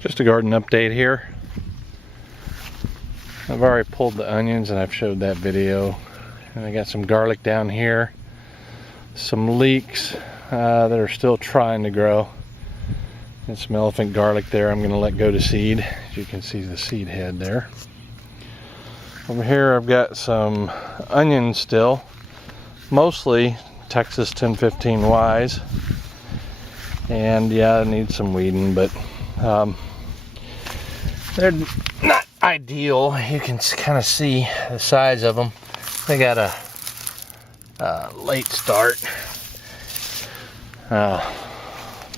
Just a garden update here. I've already pulled the onions and I've showed that video. And I got some garlic down here. Some leeks that are still trying to grow. And some elephant garlic there I'm going to let go to seed. As you can see the seed head there. Over here I've got some onions still. Mostly Texas 1015Ys. And yeah, I need some weeding, but they're not ideal. You can kind of see the size of them. They got a late start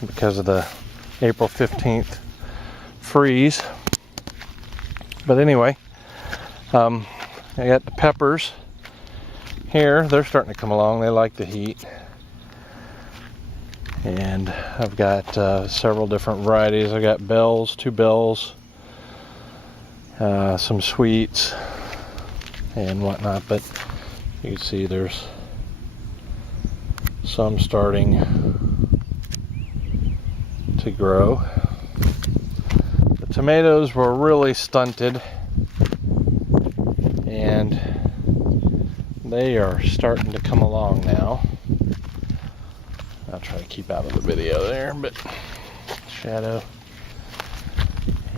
because of the April 15th freeze. But anyway, I got the peppers here. They're starting to come along. They like the heat. And I've got several different varieties. I got bells, 2 bells, some sweets and whatnot, but you can see there's some starting to grow. The tomatoes were really stunted and they are starting to come along now. I'll try to keep out of the video there, but shadow.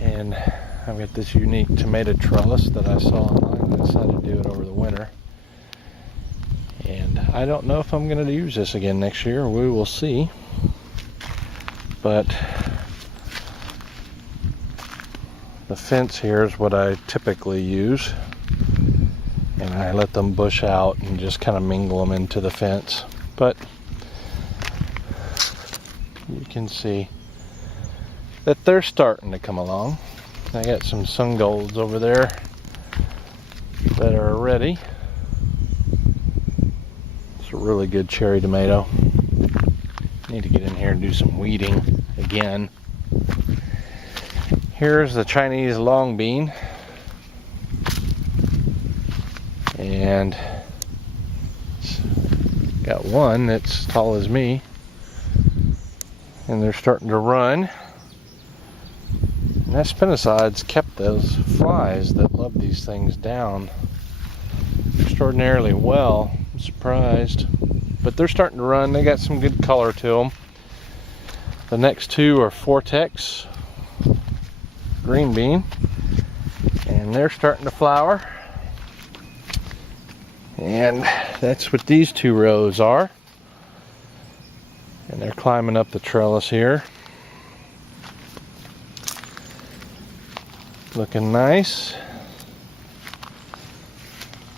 And I've got this unique tomato trellis that I saw online. I decided to do it over the winter. And I don't know if I'm going to use this again next year. We will see. But the fence here is what I typically use. And I let them bush out and just kind of mingle them into the fence. But you can see that they're starting to come along. I got some sun golds over there that are ready. It's a really good cherry tomato. Need to get in here and do some weeding again. Here's the Chinese long bean. And got one that's as tall as me. And they're starting to run. And that spinicide's kept those flies that love these things down extraordinarily well. I'm surprised. But they're starting to run. They got some good color to them. The next two are Vortex green bean. And they're starting to flower. And that's what these 2 rows are. And they're climbing up the trellis here. Looking nice.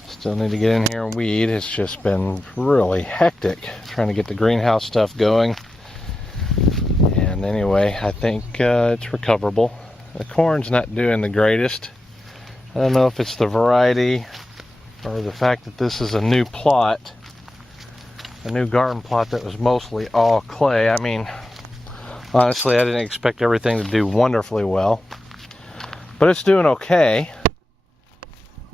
Still need to get in here and weed. It's just been really hectic trying to get the greenhouse stuff going. And anyway, I think it's recoverable. The corn's not doing the greatest. I don't know if it's the variety or the fact that this is a new plot. A new garden plot that was mostly all clay. I mean, honestly, I didn't expect everything to do wonderfully well, but it's doing okay.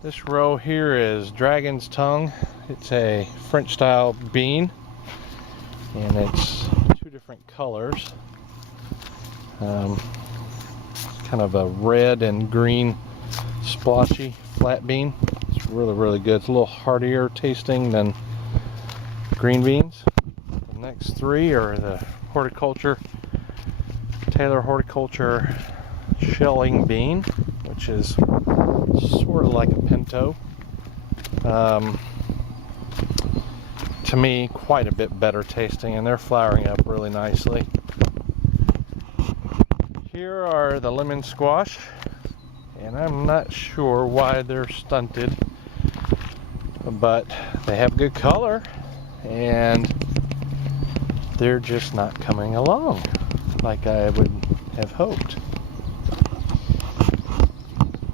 This row here is Dragon's Tongue. It's a French style bean, and it's 2 different colors. It's kind of a red and green splotchy flat bean. It's really good. It's a little heartier tasting than green beans. The next 3 are the Taylor Horticulture shelling bean, which is sort of like a pinto. To me, quite a bit better tasting, and they're flowering up really nicely. Here are the lemon squash, and I'm not sure why they're stunted, but they have good color. And they're just not coming along like I would have hoped.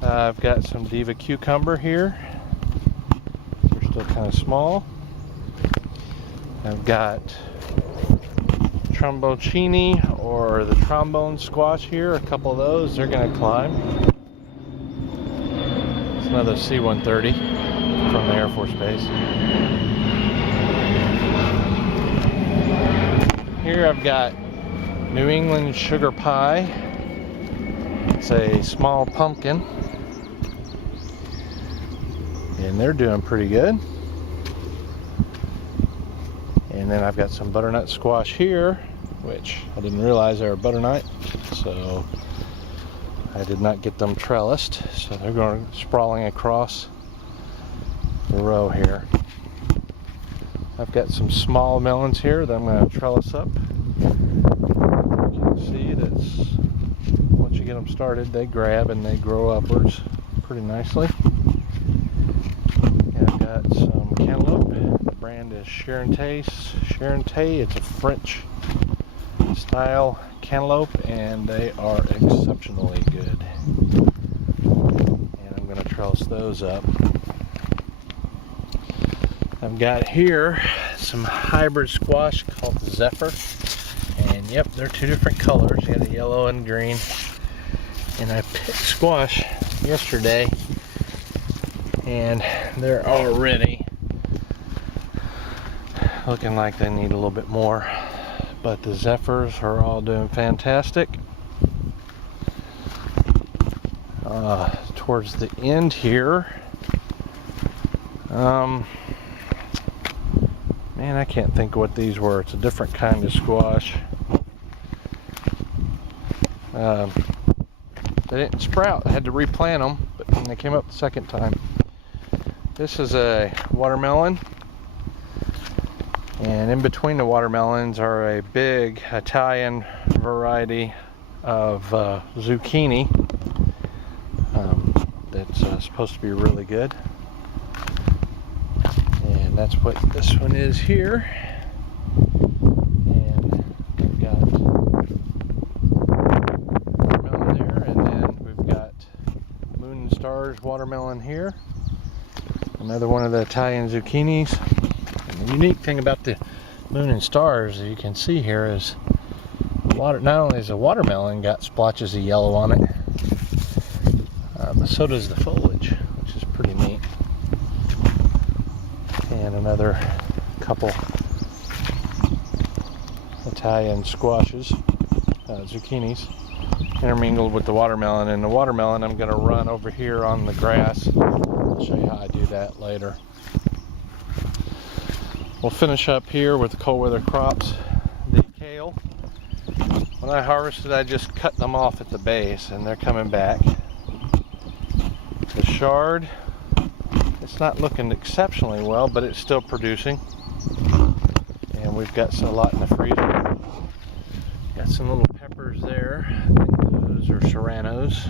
I've got some Diva cucumber here. They're still kind of small. I've got tromboncini or the trombone squash here. A couple of those. They're going to climb. It's another C-130 from the Air Force Base. Here I've got New England sugar pie. It's a small pumpkin, and they're doing pretty good. And then I've got some butternut squash here, which I didn't realize they were butternut, so I did not get them trellised. So they're going sprawling across the row here. I've got some small melons here that I'm going to trellis up. You can see that's, once you get them started, they grab and they grow upwards pretty nicely. And I've got some cantaloupe. The brand is Charente. It's a French style cantaloupe, and they are exceptionally good. And I'm going to trellis those up. I've got here some hybrid squash called Zephyr, and yep, they're two different colors. You got a yellow and green. And I picked squash yesterday, and they're already looking like they need a little bit more. But the Zephyrs are all doing fantastic. Towards the end here, man, I can't think of what these were. It's a different kind of squash. They didn't sprout. I had to replant them, but then they came up the second time. This is a watermelon, and in between the watermelons are a big Italian variety of zucchini that's supposed to be really good. And that's what this one is here. And we've got watermelon there, and then we've got Moon and Stars watermelon here. Another one of the Italian zucchinis. And the unique thing about the Moon and Stars, as you can see here, is not only is the watermelon got splotches of yellow on it, but so does the foliage, which is pretty neat. And another couple Italian squashes, zucchinis, intermingled with the watermelon. And the watermelon I'm going to run over here on the grass. I'll show you how I do that later. We'll finish up here with the cold weather crops. The kale, when I harvested, I just cut them off at the base, and they're coming back. The chard, it's not looking exceptionally well, but it's still producing. And we've got a lot in the freezer. Got some little peppers there. I think those are serranos,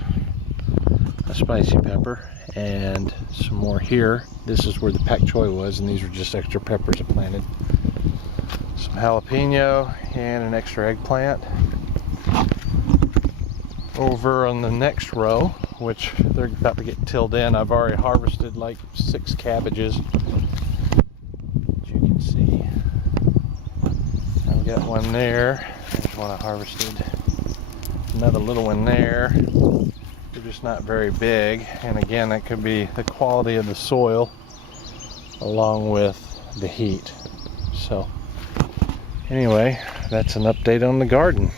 a spicy pepper, and some more here. This is where the pak choi was, and these were just extra peppers I planted. Some jalapeno and an extra eggplant. Over on the next row, which they're about to get tilled in, I've already harvested like 6 cabbages. As you can see, I've got one there. There's one I harvested. Another little one there. They're just not very big, and again, that could be the quality of the soil along with the heat. So anyway, that's an update on the garden.